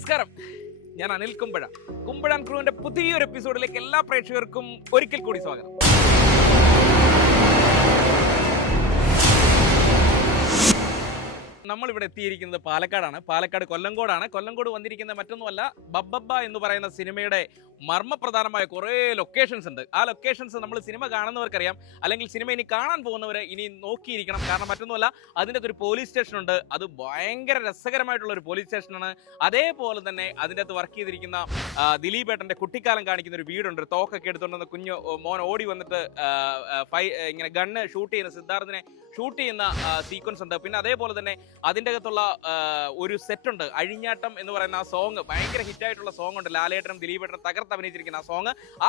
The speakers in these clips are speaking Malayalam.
നമസ്കാരം, ഞാൻ അനിൽ കുമ്പഴ. കുമ്പഴാൻ ക്രൂവിന്റെ പുതിയൊരു എപ്പിസോഡിലേക്ക് എല്ലാ പ്രേക്ഷകർക്കും ഒരിക്കൽ കൂടി സ്വാഗതം. നമ്മളിവിടെ എത്തിയിരിക്കുന്നത് പാലക്കാടാണ്. പാലക്കാട് കൊല്ലങ്കോടാണ്. കൊല്ലങ്കോട് വന്നിരിക്കുന്ന മറ്റൊന്നുമല്ല, ബബ്ബബ്ബ എന്ന് പറയുന്ന സിനിമയുടെ മർമ്മപ്രധാനമായ കുറേ ലൊക്കേഷൻസ് ഉണ്ട്. ആ ലൊക്കേഷൻസ് നമ്മൾ സിനിമ കാണുന്നവർക്കറിയാം, അല്ലെങ്കിൽ സിനിമ ഇനി കാണാൻ പോകുന്നവർ ഇനി നോക്കിയിരിക്കണം. കാരണം മറ്റൊന്നുമല്ല, അതിൻ്റെ അകത്തൊരു പോലീസ് സ്റ്റേഷൻ ഉണ്ട്. അത് ഭയങ്കര രസകരമായിട്ടുള്ള ഒരു പോലീസ് സ്റ്റേഷനാണ്. അതേപോലെ തന്നെ അതിൻ്റെ അകത്ത് വർക്ക് ചെയ്തിരിക്കുന്ന ദിലീപ് ഏട്ടൻ്റെ കുട്ടിക്കാലം കാണിക്കുന്ന ഒരു വീടുണ്ട്. ഒരു തോക്കൊക്കെ എടുത്തുകൊണ്ടുവന്ന് കുഞ്ഞു മോൻ ഓടി വന്നിട്ട് ഇങ്ങനെ ഗണ്ണ് ഷൂട്ട് ചെയ്യുന്ന, സിദ്ധാർത്ഥിനെ ഷൂട്ട് ചെയ്യുന്ന സീക്വൻസ് ഉണ്ട്. പിന്നെ അതേപോലെ തന്നെ അതിൻ്റെ അകത്തുള്ള ഒരു സെറ്റുണ്ട്, അഴിഞ്ഞാട്ടം എന്ന് പറയുന്ന ആ സോങ്, ഭയങ്കര ഹിറ്റായിട്ടുള്ള സോങ് ഉണ്ട്. ലാലേട്ടനും ദിലീപേട്ടനും തകർത്ത് അഭിനയിച്ചിരിക്കുന്ന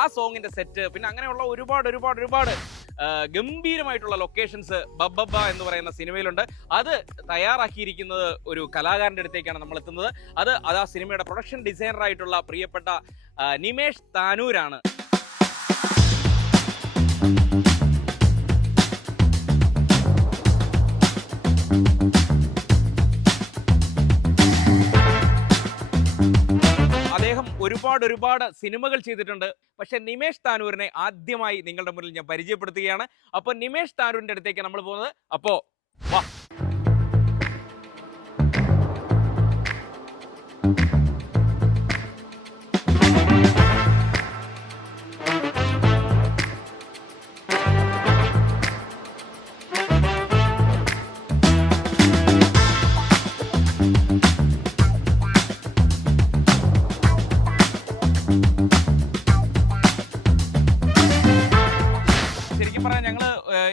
ആ സോങ്ങിന്റെ സെറ്റ്, പിന്നെ അങ്ങനെയുള്ള ഒരുപാട് ഗംഭീരമായിട്ടുള്ള ലൊക്കേഷൻസ് ബബ്ബബ്ബ എന്ന് പറയുന്ന സിനിമയിലുണ്ട്. അത് തയ്യാറാക്കിയിരിക്കുന്നത് ഒരു കലാകാരൻ്റെ അടുത്തേക്കാണ് നമ്മൾ എത്തുന്നത്. അത് ആ സിനിമയുടെ പ്രൊഡക്ഷൻ ഡിസൈനർ ആയിട്ടുള്ള പ്രിയപ്പെട്ട നിമേഷ് താനൂരാണ്. ഒരുപാട് സിനിമകൾ ചെയ്തിട്ടുണ്ട്. പക്ഷെ നിമേഷ് താനൂരിനെ ആദ്യമായി നിങ്ങളുടെ മുന്നിൽ ഞാൻ പരിചയപ്പെടുത്തുകയാണ്. അപ്പൊ നിമേഷ് താനൂരിന്റെ അടുത്തേക്ക് നമ്മൾ പോകുന്നത്. അപ്പോ വാ.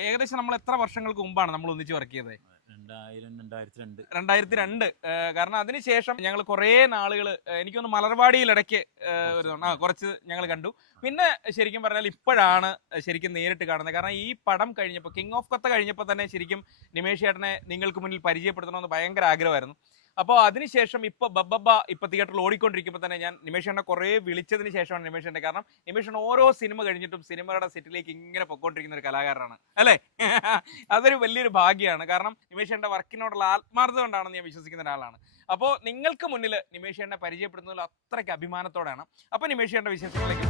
ഏകദേശം നമ്മൾ എത്ര വർഷങ്ങൾക്ക് മുമ്പാണ് നമ്മൾ ഒന്നിച്ച് വർക്ക് ചെയ്തത്? 2002. കാരണം അതിനുശേഷം ഞങ്ങൾ കുറേ നാളുകൾ, എനിക്കൊന്ന് മലർവാടിയിൽ ഇടയ്ക്ക് കുറച്ച് ഞങ്ങൾ കണ്ടു. പിന്നെ ശരിക്കും പറഞ്ഞാൽ ഇപ്പോഴാണ് ശരിക്കും നേരിട്ട് കാണുന്നത്. കാരണം ഈ പടം കഴിഞ്ഞപ്പോൾ, കിങ് ഓഫ് കൊത്ത കഴിഞ്ഞപ്പോൾ തന്നെ ശരിക്കും നിമേഷ് ചേട്ടനെ നിങ്ങൾക്ക് മുന്നിൽ പരിചയപ്പെടുത്തണമെന്ന് ഭയങ്കര ആഗ്രഹമായിരുന്നു. അപ്പോൾ അതിനുശേഷം ഇപ്പോൾ ബബ്ബബ്ബ ഇപ്പോൾ തിയേറ്ററിൽ ഓടിക്കൊണ്ടിരിക്കുമ്പോൾ തന്നെ ഞാൻ നിമേഷേട്ടനെ കുറേ വിളിച്ചതിന് ശേഷമാണ് നിമേഷേട്ടൻ, കാരണം നിമേഷേട്ടൻ ഓരോ സിനിമ കഴിഞ്ഞിട്ടും സിനിമയുടെ സെറ്റിലേക്ക് ഇങ്ങനെ പൊയ്ക്കൊണ്ടിരിക്കുന്ന ഒരു കലാകാരനാണ് അല്ലേ. അതൊരു വലിയൊരു ഭാഗ്യമാണ്. കാരണം നിമേഷേട്ടൻ്റെ വർക്കിനോടുള്ള ആത്മാർത്ഥത കൊണ്ടാണെന്ന് ഞാൻ വിശ്വസിക്കുന്ന ഒരാളാണ്. അപ്പോൾ നിങ്ങൾക്ക് മുന്നിൽ നിമേഷേട്ടനെ പരിചയപ്പെടുന്നതിൽ അത്രയ്ക്ക് അഭിമാനത്തോടെയാണ്. അപ്പോൾ നിമേഷേട്ടൻ്റെ വിശേഷങ്ങളിലേക്ക്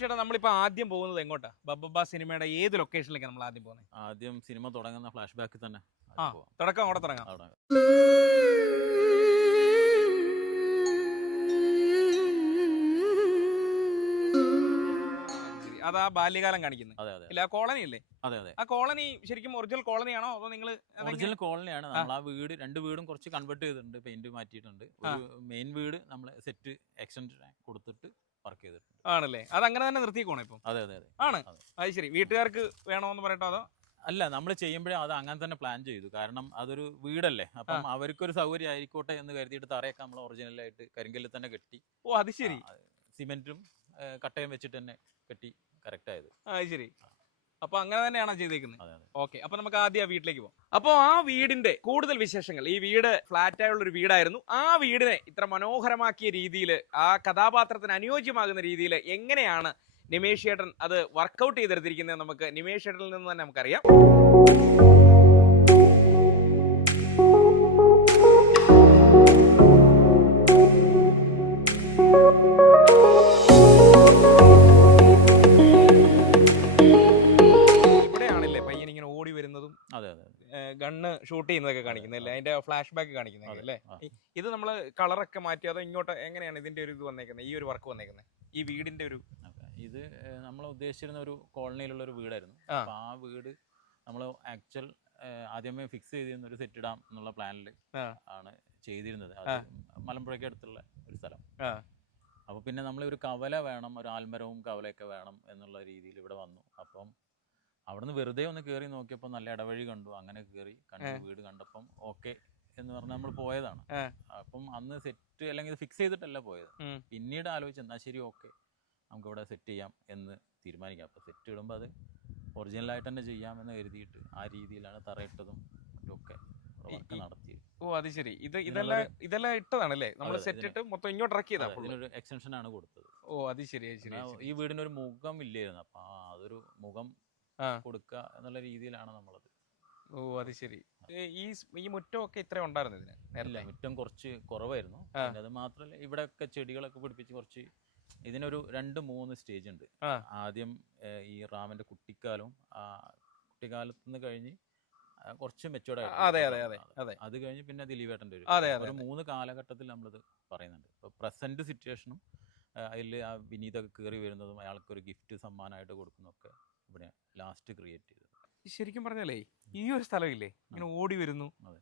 ചേട്ടാ, നമ്മളിപ്പോ ആദ്യം പോകുന്നത് എങ്ങോട്ടാ? ബബ്ബബ്ബ സിനിമയുടെ ഏത് ലൊക്കേഷനിലേക്കാണ് നമ്മൾ ആദ്യം പോകുന്നത്? ആദ്യം സിനിമ തുടങ്ങുന്ന ഫ്ലാഷ് ബാക്ക് തന്നെ തുടക്കം അവിടെ തുടങ്ങാം. അതാ ബാല്യകാലം കാണിക്കുന്നത് ഇല്ല, ആ കോളനി അല്ലേ? ആ കോളനി ശരിക്കും ഒറിജിനൽ കോളനിയാണോ അതോ നിങ്ങൾ? ഒറിജിനൽ കോളനിയാണ്. നമ്മൾ ആ വീട്, രണ്ട് വീടും കുറച്ച് കൺവേർട്ട് ചെയ്തിട്ടുണ്ട്, പെയിന്റ് മാറ്റിയിട്ടുണ്ട്. ഒരു മെയിൻ വീട് നമ്മൾ സെറ്റ് എക്സ്റ്റൻഷൻ കൊടുത്തിട്ട് വർക്ക് ചെയ്തിട്ടുണ്ട്. ആണല്ലേ? അത് അങ്ങനെ തന്നെ നിർത്തിക്കോണോ ഇപ്പം? അതെ. ആണ്. അത് ശരി. വീട്ടുകാർക്ക് വേണോന്ന് പറയട്ടോ അതോ? അല്ല, നമ്മൾ ചെയ്യുമ്പോഴേ അത് അങ്ങനെ തന്നെ പ്ലാൻ ചെയ്തു. കാരണം അതൊരു വീടല്ലേ, അപ്പം അവർക്കൊരു സൗകര്യം ആയിക്കോട്ടെ എന്ന് കരുതിയിട്ട് തറയൊക്കെ നമ്മൾ ഒറിജിനലായിട്ട് കരിങ്കല്ലിൽ തന്നെ കെട്ടി. ഓ, അത് ശരി. സിമെന്റും കട്ടയും വെച്ചിട്ട് തന്നെ കെട്ടി കറക്റ്റ് ആയത്. അത് ശരി. അപ്പൊ അങ്ങനെ തന്നെയാണോ ചെയ്തേക്കുന്നത്? ഓക്കെ, അപ്പൊ നമുക്ക് ആദ്യം ആ വീട്ടിലേക്ക് പോകാം. അപ്പോൾ ആ വീടിന്റെ കൂടുതൽ വിശേഷങ്ങൾ, ഈ വീട് ഫ്ലാറ്റ് ആയുള്ള ഒരു വീടായിരുന്നു. ആ വീടിനെ ഇത്ര മനോഹരമാക്കിയ രീതിയിൽ, ആ കഥാപാത്രത്തിന് അനുയോജ്യമാകുന്ന രീതിയിൽ എങ്ങനെയാണ് നിമേഷ് ചേട്ടൻ അത് വർക്കൗട്ട് ചെയ്തെടുത്തിരിക്കുന്നത് നമുക്ക് നിമേഷ് ചേട്ടനിൽ നിന്ന് തന്നെ നമുക്കറിയാം. ഗണ്ണ് ഷൂട്ട് ചെയ്യുന്നതൊക്കെ കാണിക്കുന്നല്ലേ, അതിന്റെ ഫ്ലാഷ് ബാക്ക് കാണിക്കുന്നത് അല്ലേ? ഇത് നമ്മള് കളറൊക്കെ മാറ്റി അതോ ഇങ്ങോട്ട് എങ്ങനെയാണ് ഇതിന്റെ ഒരു ഇത് വന്നേക്കുന്നത്, ഈ ഒരു വർക്ക് വന്നേക്കുന്നത് ഈ വീടിന്റെ ഒരു? ഇത് നമ്മൾ ഉദ്ദേശിച്ചിരുന്ന ഒരു കോളനിയിലുള്ള ഒരു വീടായിരുന്നു. അപ്പൊ ആ വീട് നമ്മൾ ആക്ച്വൽ ആദ്യമേ ഫിക്സ് ചെയ്തിരുന്ന ഒരു സെറ്റ് ഇടാം എന്നുള്ള പ്ലാനിൽ ആണ് ചെയ്തിരുന്നത്. മലമ്പുഴയ്ക്ക് അടുത്തുള്ള ഒരു സ്ഥലം. അപ്പൊ പിന്നെ നമ്മൾ ഒരു കവല വേണം, ഒരു ആൽമരവും കവലയൊക്കെ വേണം എന്നുള്ള രീതിയിൽ ഇവിടെ വന്നു. അപ്പം അവിടുന്ന് വെറുതെ ഒന്ന് കയറി നോക്കിയപ്പോൾ നല്ല ഇടവഴി കണ്ടു. അങ്ങനെ കയറി കണ്ടു, വീട് കണ്ടപ്പം ഓക്കെ എന്ന് പറഞ്ഞാൽ നമ്മൾ പോയതാണ്. അപ്പം അന്ന് സെറ്റ് അല്ലെങ്കിൽ ഫിക്സ് ചെയ്തിട്ടല്ല പോയത്. പിന്നീട് ആലോചിച്ച് എന്നാൽ ശരി, ഓക്കെ നമുക്ക് ഇവിടെ സെറ്റ് ചെയ്യാം എന്ന് തീരുമാനിക്കാം. അപ്പോൾ സെറ്റ് ഇടുമ്പോൾ അത് ഒറിജിനലായിട്ട് തന്നെ ചെയ്യാമെന്ന് കരുതിയിട്ട് ആ രീതിയിലാണ് തറയിട്ടതും ഒക്കെ നടത്തിയത്. ഓ, അത് ശരി. ഇതെല്ലാം ഇട്ടതാണല്ലേ നമ്മൾ സെറ്റ് ഇട്ട് മൊത്തം ഇങ്ങോട്ട് ഇറക്കിയതാണ്. ഇതിനൊരു എക്സ്റ്റൻഷൻ ആണ് കൊടുത്തത്. ഓ, അത് ശരി. ഈ വീടിനൊരു മുഖം ഇല്ലായിരുന്നു. അപ്പൊ അതൊരു മുഖം കൊടുക്കുക എന്നുള്ള രീതിയിലാണ് നമ്മളത് ഓ അത് ശരി. ഈ മുറ്റമൊക്കെ ഇത്ര ഉണ്ടായിരുന്നു ഇതിന് ഇല്ല, നേരത്തെ? മുറ്റം കുറച്ച് കുറവായിരുന്നു. ആ. പിന്നെ അത് മാത്രമല്ല ഇവിടെയൊക്കെ ചെടികളൊക്കെ പിടിപ്പിച്ച് കുറച്ച് ഇതിനൊരു 2-3 സ്റ്റേജ് ഉണ്ട്. ആ. ആദ്യം ഈ റാമിന്റെ കുട്ടിക്കാലവും കുട്ടിക്കാലത്ത് നിന്ന് കഴിഞ്ഞ് കുറച്ച് മെച്ചുവേർഡ് അതെ ആയിട്ടുള്ള അതെ അതെ അതെ അത് കഴിഞ്ഞ് പിന്നെ ദിലീപേട്ടൻ്റെ ഒരു അതെ അതെ ഒരു 3 കാലഘട്ടത്തിൽ നമ്മളിത് പറയുന്നുണ്ട്. ഇപ്പോൾ പ്രസന്റ് സിറ്റുവേഷനും അതിൽ ആ വിനീതൊക്കെ കയറി വരുന്നതും അയാൾക്കൊരു ഗിഫ്റ്റ് സമ്മാനമായിട്ട് കൊടുക്കുന്നതൊക്കെ ഇവിടെ ലാസ്റ്റ് ക്രിയേറ്റ് ചെയ്തത്. ശരിക്കും പറഞ്ഞാലേ ഈ ഒരു സ്ഥലമില്ലേ ഇങ്ങനെ ഓടി വരുന്നു, അതെ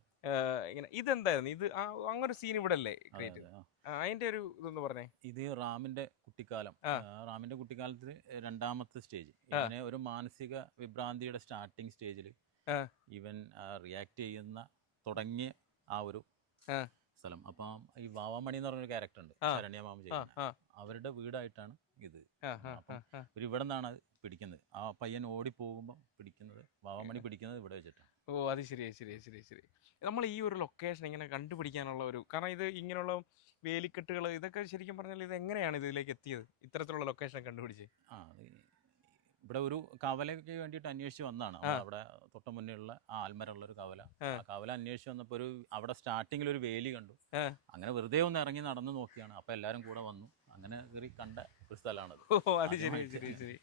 ഇങ്ങനെ ഇതെന്തായിരുന്നു ഇത്? അങ്ങനെ ഒരു സീൻ ഇവിടെ അല്ലേ അതെ ക്രിയേറ്റ് അതെ ചെയ്തത്? അതിന്റെ ഒരു ഇതൊന്ന് പറഞ്ഞേ. ഇത് റാമിന്റെ കുട്ടിക്കാലം. ആ. റാമിന്റെ കുട്ടിക്കാലത്തിൽ രണ്ടാമത്തെ സ്റ്റേജ് ഇവനെ ഒരു മാനസിക വിഭ്രാന്തിയുടെ സ്റ്റാർട്ടിങ് സ്റ്റേജിൽ ആ. ഇവൻ റിയാക്ട് ചെയ്യുന്ന തുടങ്ങിയ ആ ഒരു ആ. സ്ഥലം. അപ്പം ഈ വാവാമണി എന്ന് പറഞ്ഞൊരു ക്യാരക്ടർ ഉണ്ട്, ആ. ശരണ്യ മാമ ആ. ചെയ്യുന്ന. ആ. അവരുടെ വീടായിട്ടാണ് ഇത്. ആ. ആ. അപ്പം ആ. ഇവർ ഇവിടെ നിന്നാണ് പിടിക്കുന്നത്. ആ പയ്യൻ ഓടി പോകുമ്പോൾ പിടിക്കുന്നത്, വാവാമണി പിടിക്കുന്നത് ഇവിടെ വെച്ചിട്ടാണ്. ഓ അത് ശരി ശരി ശരി ശരി. നമ്മൾ ഈ ഒരു ലൊക്കേഷൻ ഇങ്ങനെ കണ്ടുപിടിക്കാനുള്ള ഒരു, കാരണം ഇത് ഇങ്ങനെയുള്ള വേലിക്കെട്ടുകൾ ഇതൊക്കെ ശരിക്കും പറഞ്ഞാൽ ഇത് എങ്ങനെയാണ് ഇതിലേക്ക് എത്തിയത്, ഇത്തരത്തിലുള്ള ലൊക്കേഷൻ കണ്ടുപിടിച്ച്? ആ ഇവിടെ ഒരു കവലയ്ക്ക് വേണ്ടിയിട്ട് അന്വേഷിച്ച് വന്നതാണ്. അവിടെ തൊട്ട് മുന്നേ ഉള്ള ആ ആൽമരമുള്ള ഒരു കവല. ആ കവല അന്വേഷിച്ച് വന്നപ്പോൾ ഒരു അവിടെ സ്റ്റാർട്ടിങ്ങിൽ ഒരു വേലി കണ്ടു. അങ്ങനെ വെറുതെ ഒന്ന് ഇറങ്ങി നടന്നു നോക്കിയാണ്. അപ്പൊ എല്ലാരും കൂടെ വന്നു, അങ്ങനെ കയറി കണ്ട ഒരു സ്ഥലമാണത്. ഓ അത് ശരി ശരി ശരി.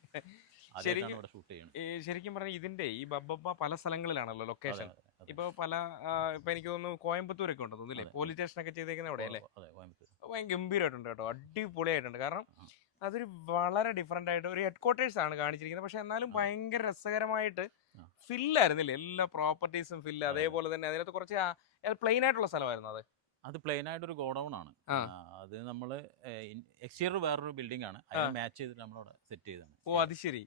അതായിട്ടാണ് ഇവിടെ ഷൂട്ട് ചെയ്യുന്നത്. ശരിക്കും പറഞ്ഞാൽ ഇതിന്റെ ഈ ബബ്ബ പല സ്ഥലങ്ങളിലാണല്ലോ ലൊക്കേഷൻ. ഇപ്പൊ ഇപ്പൊ എനിക്ക് തോന്നുന്നു കോയമ്പത്തൂരൊക്കെ ഉണ്ടെന്ന് തോന്നുന്നില്ലേ, പോലീസ് സ്റ്റേഷനൊക്കെ ചെയ്തേക്കുന്ന അവിടെ അല്ലേ? ഭയങ്കര ഗംഭീരമായിട്ടുണ്ട് കേട്ടോ, അടിപൊളിയായിട്ടുണ്ട്. കാരണം അതൊരു വളരെ ഡിഫറെന്റ് ആയിട്ട് ഒരു ഹെഡ് ക്വാർട്ടേഴ്സ് ആണ് കാണിച്ചിരിക്കുന്നത്. പക്ഷെ എന്നാലും ഭയങ്കര രസകരമായിട്ട് ഫില്ലായിരുന്നില്ലേ, എല്ലാ പ്രോപ്പർട്ടീസും ഫില്ല്. അതേപോലെ തന്നെ അതിനകത്ത് കുറച്ച് പ്ലെയിൻ ആയിട്ടുള്ള സ്ഥലമായിരുന്നു അത്. അത് പ്ലെയിൻ ആയിട്ടൊരു ഗോഡൌൺ ആണ്. അത് നമ്മള് എക്സ്റ്റീരിയർ വേറൊരു ബിൽഡിംഗ് ആണ്, അതിനെ മാച്ച് ചെയ്തിട്ട് നമ്മളവിടെ സെറ്റ് ചെയ്തതാണ്. ഓ അത് ശരി.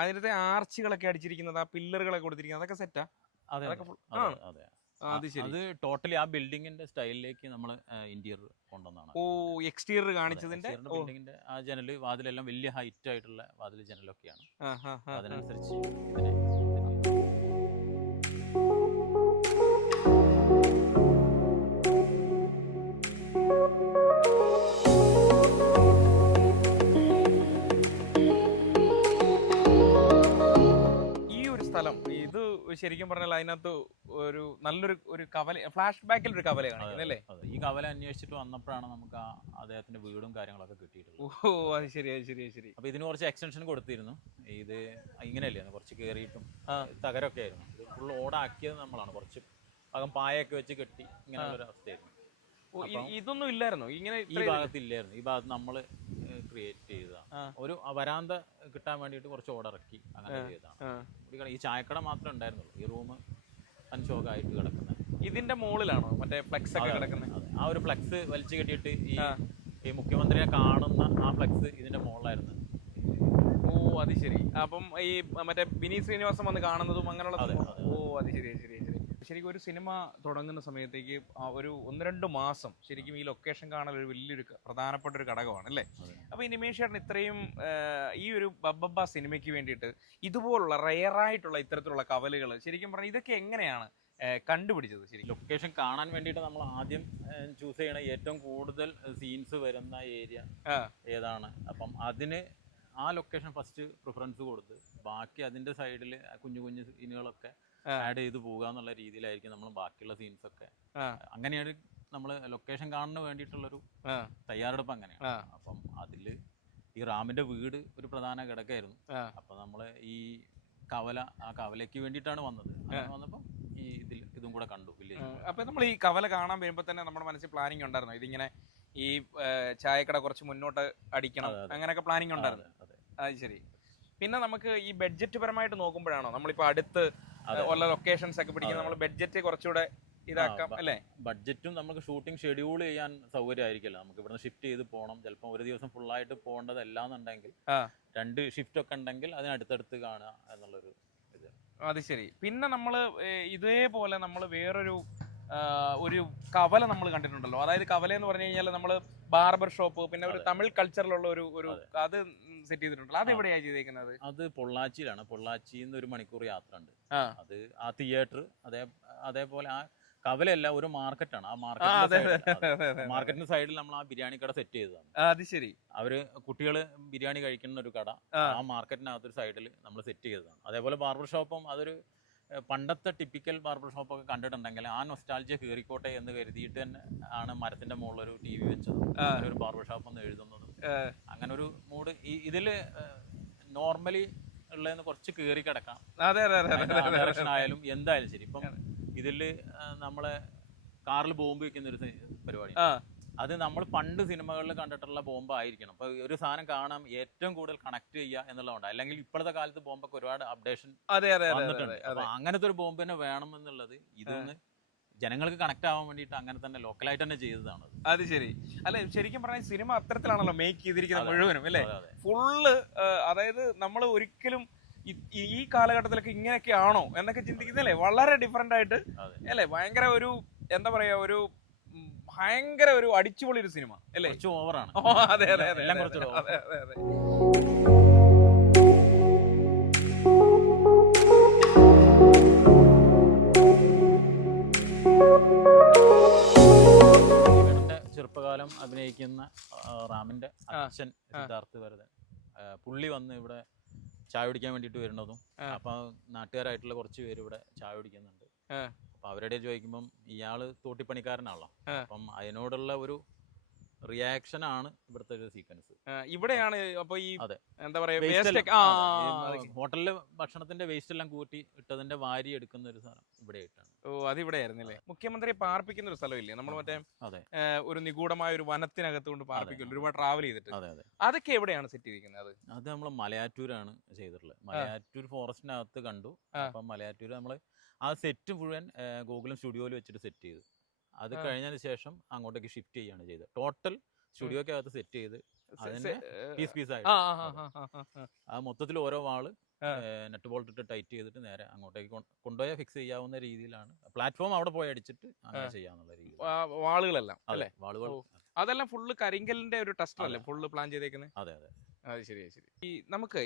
അതിനകത്തെ ആർച്ചുകളൊക്കെ അടിച്ചിരിക്കുന്നത്, ആ പില്ലറുകളൊക്കെ കൊടുത്തിരിക്കുന്നത്, അതൊക്കെ സെറ്റാ? അതെ അതെ. അത് ടോട്ടലി ആ ബിൽഡിങ്ങിന്റെ സ്റ്റൈലിലേക്ക് നമ്മൾ ഇന്റീരിയർ കൊണ്ടുവന്നാണ്. ഓ എക്സ്റ്റീരിയർ കാണിച്ചതിന്റെ ബിൽഡിങ്ങിന്റെ ആ ജനല് വാതിലെല്ലാം വലിയ ഹൈറ്റ് ആയിട്ടുള്ള വാതിൽ ജനലൊക്കെയാണ്. അതിനനുസരിച്ച് സ്ഥലം ഇത് ശരിക്കും പറഞ്ഞാൽ അതിനകത്ത് ഒരു നല്ലൊരു ഒരു കവല, ഫ്ലാഷ് ബാക്കിൽ ഒരു കവല കാണിക്കുന്നല്ലേ? ഈ കവല അന്വേഷിച്ചിട്ട് വന്നപ്പോഴാണ് നമുക്ക് അദ്ദേഹത്തിന്റെ വീടും കാര്യങ്ങളൊക്കെ കിട്ടിയിട്ടുള്ളത്. ഓ അത് ശരി അത് ശരി ശരി. അപ്പൊ ഇതിന് കുറച്ച് എക്സ്റ്റൻഷൻ കൊടുത്തിരുന്നു. ഇത് ഇങ്ങനെയല്ലേ, കുറച്ച് കയറിയിട്ടും തകരൊക്കെ ആയിരുന്നു. ഇത് ഫുൾ ഓടാക്കിയത് നമ്മളാണ്, കുറച്ച് ഭാഗം പായൊക്കെ വെച്ച് കെട്ടി ഇങ്ങനെയുള്ളൊരു അവസ്ഥയായിരുന്നു. ഇതൊന്നും ഇല്ലായിരുന്നു ഇങ്ങനെ, ഈ ഭാഗത്ത് ഇല്ലായിരുന്നു. ഈ ഭാഗത്ത് നമ്മള് ക്രിയേറ്റ് ചെയ്തതാണ്. ഒരു വരാന്ത കിട്ടാൻ വേണ്ടിയിട്ട് കുറച്ച് ഓടിറക്കി അങ്ങനെ ചെയ്തതാണ്. ഈ ചായക്കട മാത്രമേ ഉണ്ടായിരുന്നുള്ളൂ. ഈ റൂം അൻഷോക്കായിട്ട് കിടക്കുന്നത്. ഇതിന്റെ മുകളിലാണോ മറ്റേ ഫ്ലെക്സ് ഒക്കെ കിടക്കുന്നത്? ആ ഒരു ഫ്ലെക്സ് വലിച്ചു കെട്ടിയിട്ട് ഈ മുഖ്യമന്ത്രിയെ കാണുന്ന ആ ഫ്ലെക്സ് ഇതിന്റെ മുകളിലായിരുന്നു. ഓ അത് ശരി. അപ്പം ഈ മറ്റേ വിനീത് ശ്രീനിവാസൻ വന്ന് കാണുന്നതും അങ്ങനെയുള്ള. ഓ അത് ശരി ശരി ശരി. ശരിക്കും ഒരു സിനിമ തുടങ്ങുന്ന സമയത്തേക്ക് ഒരു 1-2 മാസം ശരിക്കും ഈ ലൊക്കേഷൻ കാണൽ ഒരു വലിയൊരു പ്രധാനപ്പെട്ട ഒരു ഘടകമാണ് അല്ലേ? അപ്പൊ ഈ നിമേഷ് ചേട്ടൻ ഇത്രയും ഈ ഒരു ബബ്ബ സിനിമയ്ക്ക് വേണ്ടിയിട്ട് ഇതുപോലുള്ള റെയറായിട്ടുള്ള ഇത്തരത്തിലുള്ള കവലുകൾ ശരിക്കും പറഞ്ഞാൽ ഇതൊക്കെ എങ്ങനെയാണ് കണ്ടുപിടിച്ചത്? ശരി, ലൊക്കേഷൻ കാണാൻ വേണ്ടിയിട്ട് നമ്മൾ ആദ്യം ചൂസ് ചെയ്യണ ഏറ്റവും കൂടുതൽ സീൻസ് വരുന്ന ഏരിയ ഏതാണ്. അപ്പം അതിന് ആ ലൊക്കേഷൻ ഫസ്റ്റ് പ്രിഫറൻസ് കൊടുത്ത് ബാക്കി അതിന്റെ സൈഡിൽ കുഞ്ഞു കുഞ്ഞു സീനുകളൊക്കെ ആഡ് ചെയ്ത് പോകുക എന്നുള്ള രീതിയിലായിരിക്കും നമ്മൾ ബാക്കിയുള്ള സീൻസ് ഒക്കെ. അങ്ങനെയാണ് നമ്മൾ ലൊക്കേഷൻ കാണാൻ വേണ്ടിയിട്ടുള്ളൊരു തയ്യാറെടുപ്പ് അങ്ങനെയാണ്. അപ്പം അതില് ഈ റാമിന്റെ വീട് ഒരു പ്രധാന ഘടകമായിരുന്നു. അപ്പൊ നമ്മള് ഈ ആ കവലയ്ക്ക് വേണ്ടിയിട്ടാണ് വന്നത്. വന്നപ്പോൾ ഈ ഇതും കൂടെ കണ്ടു വില്ലേജ്. അപ്പൊ നമ്മൾ ഈ കവല കാണാൻ വരുമ്പോ തന്നെ നമ്മുടെ മനസ്സിൽ പ്ലാനിങ് ഉണ്ടായിരുന്നു, ഇതിങ്ങനെ ഈ ചായക്കട കുറച്ച് മുന്നോട്ട് അടിക്കണം, അങ്ങനെയൊക്കെ പ്ലാനിങ് ഉണ്ടായിരുന്നു? അത് ശരി. പിന്നെ നമുക്ക് ഈ ബഡ്ജറ്റ് പരമായിട്ട് നോക്കുമ്പോഴാണോ നമ്മളിപ്പോ അടുത്ത് ഉള്ള ലൊക്കേഷൻസ് ഒക്കെ പിടിക്കുന്നത്, നമ്മൾ ബഡ്ജറ്റ് കുറച്ചുകൂടെ ഇതാക്കാം അല്ലേ? ബഡ്ജറ്റും നമുക്ക് ഷൂട്ടിംഗ് ഷെഡ്യൂൾ ചെയ്യാൻ സൗകര്യമായിരിക്കില്ല. നമുക്ക് ഇവിടുന്ന് ഷിഫ്റ്റ് ചെയ്ത് പോകണം. ചിലപ്പോൾ ഒരു ദിവസം ഫുള്ളായിട്ട് പോകേണ്ടതല്ല എന്നുണ്ടെങ്കിൽ 2 ഷിഫ്റ്റ് ഒക്കെ ഉണ്ടെങ്കിൽ അതിനടുത്തടുത്ത് കാണുക എന്നുള്ളൊരു ഇത്. അത് ശരി. പിന്നെ നമ്മൾ ഇതേപോലെ നമ്മൾ വേറൊരു ഒരു കവല നമ്മൾ കണ്ടിട്ടുണ്ടല്ലോ. അതായത് കവല എന്ന് പറഞ്ഞു കഴിഞ്ഞാൽ നമ്മൾ ബാർബർ ഷോപ്പ്, പിന്നെ ഒരു തമിഴ് കൾച്ചറിലുള്ള ഒരു അത് സെറ്റ് ചെയ്തിട്ടുണ്ടല്ലോ. അത് എവിടെയാണ് ചെയ്തേക്കുന്നത്? അത് പൊള്ളാച്ചിയിലാണ്. പൊള്ളാച്ചിയിൽ നിന്ന് 1 മണിക്കൂർ യാത്ര ഉണ്ട്. അത് ആ തിയേറ്റർ അതേപോലെ ആ കവലയല്ല, ഒരു മാർക്കറ്റാണ്. ആ മാർക്കറ്റിന്റെ സൈഡിൽ നമ്മൾ ആ ബിരിയാണി കട സെറ്റ് ചെയ്തതാണ്. അത് ശരി. അവര് കുട്ടികള് ബിരിയാണി കഴിക്കുന്ന ഒരു കട ആ മാർക്കറ്റിനകത്തൊരു സൈഡിൽ നമ്മൾ സെറ്റ് ചെയ്തതാണ്. അതേപോലെ ബാർബർ ഷോപ്പും അതൊരു പണ്ടത്തെ ടിപ്പിക്കൽ ബാർബർ ഷോപ്പൊക്കെ കണ്ടിട്ടുണ്ടെങ്കിൽ ആ നൊസ്റ്റാൾജിയ കയറിക്കോട്ടെ എന്ന് കരുതിയിട്ട് തന്നെ ആണ് മരത്തിന്റെ മുകളിൽ ഒരു TV വെച്ചത്, അങ്ങനെ ഒരു ബാർബർ ഷോപ്പ് എന്ന് എഴുതുന്നതും. അങ്ങനെ ഒരു മൂഡ് ഇതില് നോർമലി ഉള്ളതെന്ന് കുറച്ച് കയറി കിടക്കാം, ഡയറക്ഷൻ ആയാലും എന്തായാലും ശരി. ഇപ്പം ഇതില് നമ്മളെ കാറിൽ ബോംബ് വെക്കുന്ന ഒരു പരിപാടി, അത് നമ്മൾ പണ്ട് സിനിമകളിൽ കണ്ടിട്ടുള്ള ബോംബ് ആയിരിക്കണം. അപ്പൊ ഒരു സാധനം കാണാൻ ഏറ്റവും കൂടുതൽ കണക്ട് ചെയ്യുക എന്നുള്ളതുകൊണ്ട്, അല്ലെങ്കിൽ ഇപ്പോഴത്തെ കാലത്ത് ബോംബൊക്കെ ഒരുപാട് അപ്ഡേഷൻ വന്നിട്ടുണ്ട്. അപ്പൊ അങ്ങനത്തെ ഒരു ബോംബ് തന്നെ വേണം എന്നുള്ളത് ഇതൊന്ന് ജനങ്ങൾക്ക് കണക്ട് ആവാൻ വേണ്ടിയിട്ട് അങ്ങനെ തന്നെ ലോക്കലായിട്ട് തന്നെ ചെയ്തതാണ്. അത് ശരി. അല്ലെ, ശരിക്കും പറഞ്ഞാൽ സിനിമ അത്തരത്തിലാണല്ലോ മേക്ക് ചെയ്തിരിക്കുന്നത് മുഴുവനും, അല്ലേ? ഫുള്ള്. അതായത് നമ്മൾ ഒരിക്കലും ഈ കാലഘട്ടത്തിലൊക്കെ ഇങ്ങനെയൊക്കെ ആണോ എന്നൊക്കെ ചിന്തിക്കുന്നല്ലേ, വളരെ ഡിഫറെന്റ് ആയിട്ട് അല്ലേ? ഭയങ്കര ഒരു എന്താ പറയാ, ഒരു ഭയങ്കര ഒരു അടിച്ചുപൊളി ഒരു സിനിമ അല്ലേ? ഓവറാണ്. അതെ അതെ അതെ എല്ലാം കുറച്ച് അതെ അതെ അതെ. ചെറുപ്പകാലം അഭിനയിക്കുന്ന റാമിന്റെ അച്ഛൻ സിദ്ധാർത്ഥ് വരദൻ, പുള്ളി വന്ന് ഇവിടെ ചായ കുടിക്കാൻ വേണ്ടിയിട്ട് വരുന്നതും, അപ്പൊ നാട്ടുകാരായിട്ടുള്ള കുറച്ച് പേര് ഇവിടെ ചായ കുടിക്കുന്നുണ്ട്. അപ്പൊ അവരുടെ ചോദിക്കുമ്പം ഇയാള് തോട്ടിപ്പണിക്കാരനാണല്ലോ, അപ്പം അതിനോടുള്ള ഒരു റിയാക്ഷൻ ആണ് ഇവിടുത്തെ ഒരു സീക്വൻസ്. ഇവിടെയാണ് അപ്പൊ ഈ എന്താ പറയാ, ഹോട്ടലില് ഭക്ഷണത്തിന്റെ വേസ്റ്റ് എല്ലാം കൂട്ടി ഇട്ടതിന്റെ വാരി എടുക്കുന്ന ഒരു സാധനം ഇവിടെ ആയിട്ടാണ്. ഓ, അത് ഇവിടെ ആയിരുന്നില്ലേ? മുഖ്യമന്ത്രി പാർപ്പിക്കുന്ന ഒരു സ്ഥലമില്ലേ നമ്മൾ, മറ്റേ ഒരു നിഗൂഢമായ ഒരു വനത്തിനകത്ത് കൊണ്ട് പാർപ്പിക്കുമല്ലോ, ഒരുപാട് ട്രാവൽ ചെയ്തിട്ട്. അതൊക്കെ എവിടെയാണ് സെറ്റ് ചെയ്തിരിക്കുന്നത്? അത് നമ്മൾ മലയാറ്റൂരാണ് ചെയ്തിട്ടുള്ളത്. മലയാറ്റൂർ ഫോറസ്റ്റിനകത്ത് കണ്ടു. അപ്പം മലയാറ്റൂർ നമ്മള് ആ സെറ്റ് മുഴുവൻ ഗൂഗിളും സ്റ്റുഡിയോയിൽ വെച്ചിട്ട് സെറ്റ് ചെയ്തു. അത് കഴിഞ്ഞതിന് ശേഷം അങ്ങോട്ടേക്ക് ഷിഫ്റ്റ് ചെയ്യാണ് ചെയ്തത്. ടോട്ടൽ സ്റ്റുഡിയോക്കകത്ത് സെറ്റ് ചെയ്ത് അതിന് പീസ് പീസായിട്ട് ആ മൊത്തത്തിൽ ഓരോ വാള് നെറ്റ് ബോൾട്ട് ഇട്ട് ടൈറ്റ് ചെയ്തിട്ട് നേരെ അങ്ങോട്ടേക്ക് കൊണ്ടുപോയാൽ ഫിക്സ് ചെയ്യാവുന്ന രീതിയിലാണ്. പ്ലാറ്റ്ഫോം അവിടെ പോയി അടിച്ചിട്ട് അങ്ങനെ ചെയ്യാന്നുള്ള രീതി. വാളുകളെല്ലാം അല്ലേ? വാളുകൾ അതെല്ലാം ഫുള്ള് കരിങ്കലിന്റെ ഒരു ടെസ്റ്റർ അല്ലേ ഫുള്ള് പ്ലാൻ ചെയ്തേക്കുന്നത്? അതെ അതെ. അത് ശരി ശരി. ഈ നമുക്ക്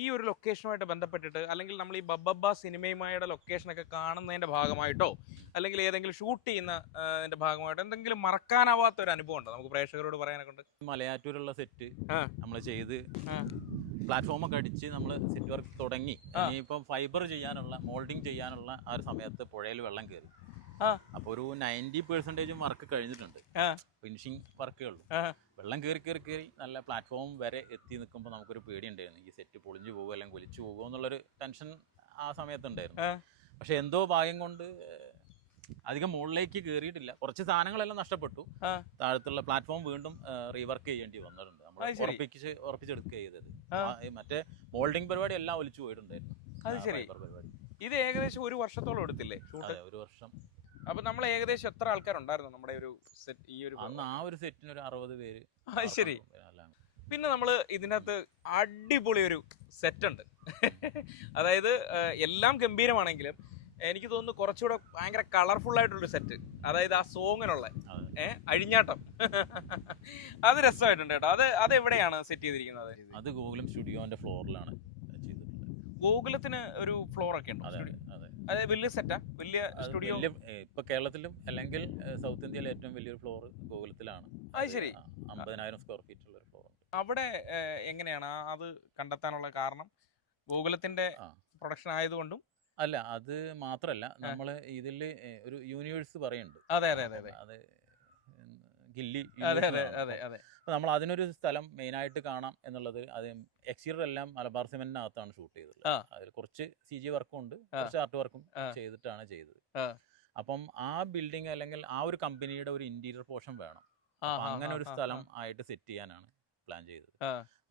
ഈ ഒരു ലൊക്കേഷനുമായിട്ട് ബന്ധപ്പെട്ടിട്ട്, അല്ലെങ്കിൽ നമ്മൾ ഈ ബബ്ബബ്ബ സിനിമയുമായുടെ ലൊക്കേഷനൊക്കെ കാണുന്നതിന്റെ ഭാഗമായിട്ടോ, അല്ലെങ്കിൽ ഏതെങ്കിലും ഷൂട്ട് ചെയ്യുന്നതിന്റെ ഭാഗമായിട്ടോ എന്തെങ്കിലും മറക്കാനാവാത്ത ഒരു അനുഭവം ഉണ്ടോ നമുക്ക് പ്രേക്ഷകരോട് പറയാനൊക്കെ ഉണ്ട്? മലയാറ്റൂരുള്ള സെറ്റ് നമ്മൾ ചെയ്ത് പ്ലാറ്റ്ഫോം ഒക്കെ അടിച്ച് നമ്മൾ സെറ്റ് വർക്ക് തുടങ്ങി. ഇനിയിപ്പം ഫൈബർ ചെയ്യാനുള്ള, മോൾഡിങ് ചെയ്യാനുള്ള ആ ഒരു സമയത്ത് പുഴയിൽ വെള്ളം കയറി. അപ്പൊ ഒരു 90% വർക്ക് കഴിഞ്ഞിട്ടുണ്ട്, ഫിനിഷിങ് വർക്കേ ഉള്ളൂ. വെള്ളം കയറി കയറി കയറി നല്ല പ്ലാറ്റ്ഫോം വരെ എത്തി നിൽക്കുമ്പോൾ നമുക്കൊരു പേടി ഉണ്ടായിരുന്നു, ഈ സെറ്റ് പൊളിഞ്ഞു പോകുമോ അല്ലെങ്കിൽ ഒലിച്ചു പോകുമോ എന്നുള്ളൊരു ടെൻഷൻ ആ സമയത്തുണ്ടായിരുന്നു. പക്ഷെ എന്തോ ഭാഗ്യം കൊണ്ട് അധികം മുകളിലേക്ക് കയറിയിട്ടില്ല. കുറച്ച് സാധനങ്ങളെല്ലാം നഷ്ടപ്പെട്ടു. താഴത്തുള്ള പ്ലാറ്റ്ഫോം വീണ്ടും റീവർക്ക് ചെയ്യേണ്ടി വന്നിട്ടുണ്ട്. നമ്മൾ ഉറപ്പിച്ചെടുക്കുക ചെയ്തത്. മറ്റേ മോൾഡിംഗ് പരിപാടി എല്ലാം ഒലിച്ചു പോയിട്ടുണ്ടായിരുന്നു. അത് ശരി. ഇത് ഏകദേശം ഒരു വർഷത്തോളം എടുത്തില്ലേ ഷൂട്ട്? ഒരു വർഷം. അപ്പൊ നമ്മൾ ഏകദേശം എത്ര ആൾക്കാരുണ്ടായിരുന്നു നമ്മുടെ ഒരു സെറ്റ്? ഈ ഒരു അന്ന് ആ ഒരു സെറ്റിന് ഒരു 60 പേര്. ശരി. പിന്നെ നമ്മൾ ഇതിനകത്ത് അടിപൊളി ഒരു സെറ്റ് ഉണ്ട്. അതായത് എല്ലാം ഗംഭീരമാണെങ്കിലും എനിക്ക് തോന്നുന്നു കുറച്ചുകൂടെ ഭയങ്കര കളർഫുൾ ആയിട്ടുള്ളൊരു സെറ്റ്. അതായത് ആ സോങ്ങിനുള്ള അഴിഞ്ഞാട്ടം, അത് രസമായിട്ടുണ്ട് കേട്ടോ. അത് എവിടെയാണ് സെറ്റ് ചെയ്തിരിക്കുന്നത്? അത് ഗൂഗിളും സ്റ്റുഡിയോന്റെ ഫ്ലോറിലാണ് ചെയ്തിട്ടുള്ളത്. ഗോകുലത്തിന് ഒരു ഫ്ലോർ ഒക്കെ ഉണ്ട്. അതെ, വലിയ സെറ്റാ, വലിയ സ്റ്റുഡിയോ. ഇപ്പൊ കേരളത്തിലും അല്ലെങ്കിൽ സൗത്ത് ഇന്ത്യയിലെ ഏറ്റവും വലിയൊരു ഫ്ലോർ ഗോകുലത്തിലാണ്. അത് ശരി. 50,000 സ്ക്വയർ ഫീറ്റ് ഉള്ള ഒരു ഫ്ലോർ. അവിടെ എങ്ങനെയാണ് അത് കണ്ടെത്താനുള്ള കാരണം? ഗോകുലത്തിന്റെ പ്രൊഡക്ഷൻ ആയതുകൊണ്ടും അല്ല, അത് മാത്രല്ല, നമ്മള് ഇതില് ഒരു യൂണിവേഴ്സ് പറയുന്നുണ്ട്. അതെ അതെ അതെ അതെ. അത് ഗില്ലി. അപ്പൊ നമ്മൾ അതിനൊരു സ്ഥലം മെയിൻ ആയിട്ട് കാണാം എന്നുള്ളത്, അത് എക്സ്റ്റീരിയർ എല്ലാം മലബാർ സിമെന്റിനകത്താണ് ഷൂട്ട് ചെയ്തത്. അതിൽ കുറച്ച് CG വർക്കും ഉണ്ട്, കുറച്ച് ആർട്ട് വർക്കും ചെയ്തിട്ടാണ് ചെയ്തത്. അപ്പം ആ ബിൽഡിംഗ് അല്ലെങ്കിൽ ആ ഒരു കമ്പനിയുടെ ഒരു ഇന്റീരിയർ പോർഷൻ വേണം. അങ്ങനെ ഒരു സ്ഥലം ആയിട്ട് സെറ്റ് ചെയ്യാനാണ് പ്ലാൻ ചെയ്തത്.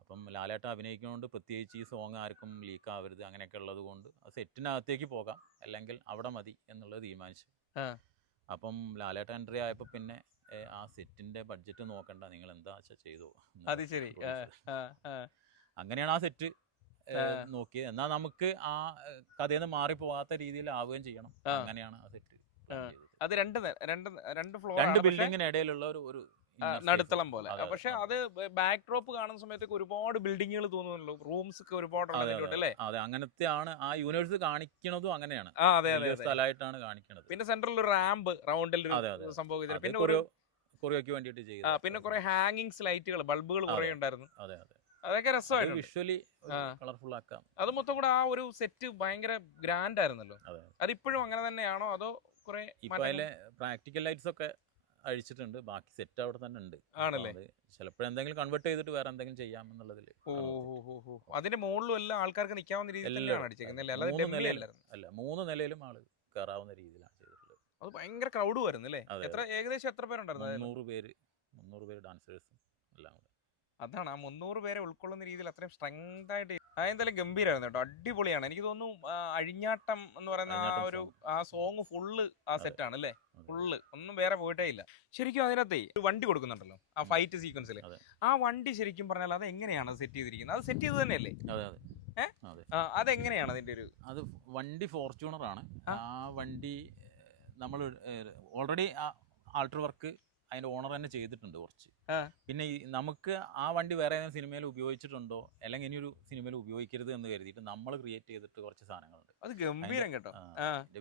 അപ്പം ലാലേട്ടൻ അഭിനയിക്കുന്നതുകൊണ്ട് പ്രത്യേകിച്ച് ഈ സോങ് ആർക്കും ലീക്ക് ആവരുത്, അങ്ങനെയൊക്കെ ഉള്ളത് കൊണ്ട് ആ സെറ്റിനകത്തേക്ക് പോകാം, അല്ലെങ്കിൽ അവിടെ മതി എന്നുള്ളത് തീരുമാനിച്ചു. അപ്പം ലാലേട്ടൻ എൻട്രി ആയപ്പോൾ പിന്നെ ആ സെറ്റിന്റെ ബഡ്ജറ്റ് നോക്കണ്ട, നിങ്ങൾ എന്താ വെച്ചാൽ ചെയ്തോ. അത് ശരി. അങ്ങനെയാണ് ആ സെറ്റ് നോക്കിയത്. എന്നാൽ നമുക്ക് ആ കഥയിൽ നിന്ന് മാറിപ്പോകാത്ത രീതിയിൽ ആവുകയും ചെയ്യണം. അങ്ങനെയാണ് ആ സെറ്റ്. അത് രണ്ട് ബിൽഡിങ്ങിനിടയിലുള്ള ഒരു നടുത്തളം പോലെ. പക്ഷെ അത് ബാക്ക് ഡ്രോപ്പ് കാണുന്ന സമയത്തേക്ക് ഒരുപാട് ബിൽഡിങ്ങുകൾ തോന്നുന്നല്ലോ, റൂംസ് ഒക്കെ ഒരുപാട് അല്ലേ? അതെ, അങ്ങനത്തെ ആണ് ആ യൂണിവേഴ്സ് കാണിക്കണതും അങ്ങനെയാണ്. സ്ഥലമായിട്ടാണ് കാണിക്കണത്. പിന്നെ സെന്ററിൽ ഒരു റാമ്പ് റൗണ്ടിൽ സംഭവം, പിന്നെ കൊറിയോക്ക് വേണ്ടിയിട്ട് ചെയ്തു. പിന്നെ കുറെ ഹാങ്ങിങ്സ് ലൈറ്റുകൾ, ബൾബുകൾ കുറെ ഉണ്ടായിരുന്നു. അതെ അതെ. അതൊക്കെ രസമായിട്ടുണ്ട്. വിഷ്വലി കളർഫുൾ ആക്കാം. അത് മൊത്തം കൂടെ ആ ഒരു സെറ്റ് ഭയങ്കര ഗ്രാൻഡ് ആയിരുന്നല്ലോ. അതെ. അതിപ്പോഴും അങ്ങനെ തന്നെയാണോ അതോ കുറെ ഇപ്പൊ അതിലെ പ്രാക്ടിക്കൽ ലൈറ്റ്സ് ഒക്കെ അഴിച്ചിട്ടുണ്ട്, ബാക്കി സെറ്റ് അവിടെ തന്നെ ഉണ്ട്. ആണല്ലേ? ചിലപ്പോൾ എന്തെങ്കിലും കൺവേർട്ട് ചെയ്തിട്ട് വേറെ എന്തെങ്കിലും ചെയ്യാമെന്നുള്ളതിൽ. അതിന്റെ മുകളിലും എല്ലാം ആൾക്കാർക്ക് നിൽക്കാവുന്ന രീതിയിലാണ് അടിച്ചേക്കുന്നത്, അല്ലാതെ അല്ല 3 നിലയിലും ആള് കയറാവുന്ന രീതിയിലാണ് ചെയ്തിട്ടുള്ളത്. അത് ഭയങ്കര ക്രൗഡ് വരുന്നു അല്ലേ? ഏകദേശം എത്ര പേരുണ്ടായിരുന്നു? 300 പേര് ഡാൻസേഴ്സും എല്ലാം കൂടെ. അതാണ് ആ 300 പേരെ ഉൾക്കൊള്ളുന്ന രീതിയിൽ അത്രയും സ്ട്രെങ്ത് ആയിട്ട് എന്തായാലും ഗംഭീരമായിരുന്നു കേട്ടോ. അടിപൊളിയാണ്. എനിക്ക് തോന്നുന്നു അഴിഞ്ഞാട്ടം എന്ന് പറയുന്ന ആ സോങ് ഫുള്ള് ആ സെറ്റ് ആണ് അല്ലേ? ഫുള്ള് ഒന്നും വേറെ പോയിട്ടേ ഇല്ല. ശരിക്കും അതിനകത്ത് ഒരു വണ്ടി കൊടുക്കുന്നുണ്ടല്ലോ ആ ഫൈറ്റ് സീക്വൻസിൽ. ആ വണ്ടി ശരിക്കും പറഞ്ഞാൽ അത് എങ്ങനെയാണ് സെറ്റ് ചെയ്തിരിക്കുന്നത്? അത് സെറ്റ് ചെയ്ത് തന്നെയല്ലേ? അതെങ്ങനെയാണ് അതിന്റെ ഒരു? അത് വണ്ടി ഫോർച്യൂണർ ആണ്. ആ വണ്ടി നമ്മൾ ഓൾറെഡി ആൾട്ടർ വർക്ക് അതിന്റെ ഓണർ തന്നെ ചെയ്തിട്ടുണ്ട് കുറച്ച്. പിന്നെ നമുക്ക് ആ വണ്ടി വേറെ ഏതെങ്കിലും സിനിമയിൽ ഉപയോഗിച്ചിട്ടുണ്ടോ അല്ലെങ്കിൽ ഇനിയൊരു സിനിമയിൽ ഉപയോഗിക്കരുത് എന്ന് കരുതിയിട്ട് നമ്മൾ ക്രിയേറ്റ് ചെയ്തിട്ട് കുറച്ച് സാധനങ്ങളുണ്ട്. അത് ഗംഭീരം കേട്ടോ.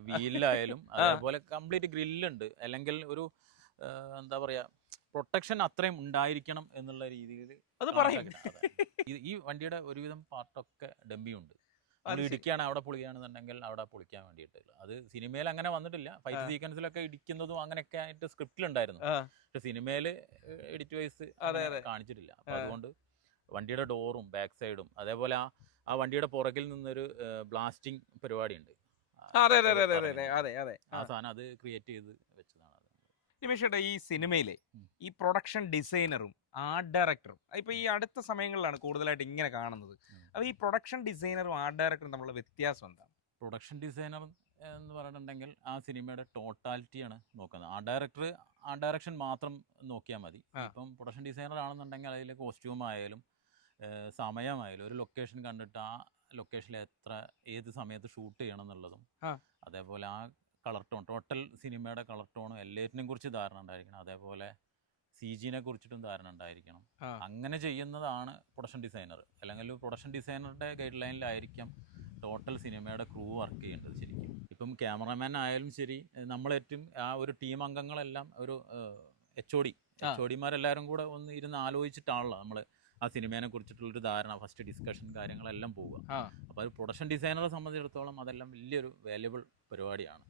വീലിലായാലും അതേപോലെ കംപ്ലീറ്റ് ഗ്രില്ലുണ്ട്. അല്ലെങ്കിൽ ഒരു എന്താ പറയാ പ്രൊട്ടക്ഷൻ അത്രയും ഉണ്ടായിരിക്കണം എന്നുള്ള രീതിയിൽ അത് പറയും. ഈ വണ്ടിയുടെ ഒരുവിധം പാർട്ടൊക്കെ ഡംബിയുണ്ട്. ഇടിക്കുകയാണ് അവിടെ പൊളിക്കുകയാണെന്നുണ്ടെങ്കിൽ അവിടെ പൊളിക്കാൻ വേണ്ടിയിട്ട്. അത് സിനിമയിൽ അങ്ങനെ വന്നിട്ടില്ല. ഫൈറ്റ് സീക്വൻസിലൊക്കെ ഇടിക്കുന്നതും അങ്ങനെയൊക്കെ ആയിട്ട് സ്ക്രിപ്റ്റിലുണ്ടായിരുന്നു. പക്ഷെ സിനിമയിൽ എഡിറ്റ് വൈസ് കാണിച്ചിട്ടില്ല. അപ്പൊ അതുകൊണ്ട് വണ്ടിയുടെ ഡോറും ബാക്ക് സൈഡും അതേപോലെ ആ വണ്ടിയുടെ പുറകിൽ നിന്നൊരു ബ്ലാസ്റ്റിംഗ് പരിപാടി ഉണ്ട്. ആ സാധനം അത് ക്രിയേറ്റ് ചെയ്ത് വെച്ചതാണ്. നിമിഷേട്ടാ, ഈ സിനിമയിലെ ഈ പ്രൊഡക്ഷൻ ഡിസൈനറും ആർട്ട് ഡയറക്ടറും ഇപ്പൊ ഈ അടുത്ത സമയങ്ങളിലാണ് കൂടുതലായിട്ട് ഇങ്ങനെ കാണുന്നത്. അപ്പൊ ഈ പ്രൊഡക്ഷൻ ഡിസൈനറും ആർട്ട് ഡയറക്ടറും തമ്മിലുള്ള വ്യത്യാസം എന്താണ്? പ്രൊഡക്ഷൻ ഡിസൈനർ എന്ന് പറഞ്ഞിട്ടുണ്ടെങ്കിൽ ആ സിനിമയുടെ ടോട്ടാലിറ്റിയാണ് നോക്കുന്നത്. ആ ഡയറക്ഷൻ മാത്രം നോക്കിയാൽ മതി. ഇപ്പം പ്രൊഡക്ഷൻ ഡിസൈനർ ആണെന്നുണ്ടെങ്കിൽ അതിൽ കോസ്റ്റ്യൂം ആയാലും സമയമായാലും ഒരു ലൊക്കേഷൻ കണ്ടിട്ട് ആ ലൊക്കേഷനിൽ ഏത് സമയത്ത് ഷൂട്ട് ചെയ്യണം എന്നുള്ളതും അതേപോലെ ആ കളർ ടോൺ, ടോട്ടൽ സിനിമയുടെ കളർ ടോണും എല്ലാറ്റിനെയും കുറിച്ച് ധാരണ ഉണ്ടായിരിക്കണം. അതേപോലെ CGനെ കുറിച്ചിട്ടും ധാരണ ഉണ്ടായിരിക്കണം. അങ്ങനെ ചെയ്യുന്നതാണ് പ്രൊഡക്ഷൻ ഡിസൈനർ. അല്ലെങ്കിൽ പ്രൊഡക്ഷൻ ഡിസൈനറുടെ ഗൈഡ് ലൈനിലായിരിക്കാം ടോട്ടൽ സിനിമയുടെ ക്രൂ വർക്ക് ചെയ്യേണ്ടത്. ശരിക്കും ഇപ്പം ക്യാമറമാൻ ആയാലും ശരി, നമ്മളേറ്റവും ആ ഒരു ടീം അംഗങ്ങളെല്ലാം ഒരു HODമാരെല്ലാവരും കൂടെ ഒന്ന് ഇരുന്ന് ആലോചിച്ചിട്ടാണല്ലോ നമ്മൾ ആ സിനിമയെ കുറിച്ചിട്ടുള്ളൊരു ധാരണ, ഫസ്റ്റ് ഡിസ്കഷൻ കാര്യങ്ങളെല്ലാം പോവുക. അപ്പോൾ ഒരു പ്രൊഡക്ഷൻ ഡിസൈനറെ സംബന്ധിച്ചിടത്തോളം അതെല്ലാം വലിയൊരു വാല്യുബിൾ പരിപാടിയാണ്.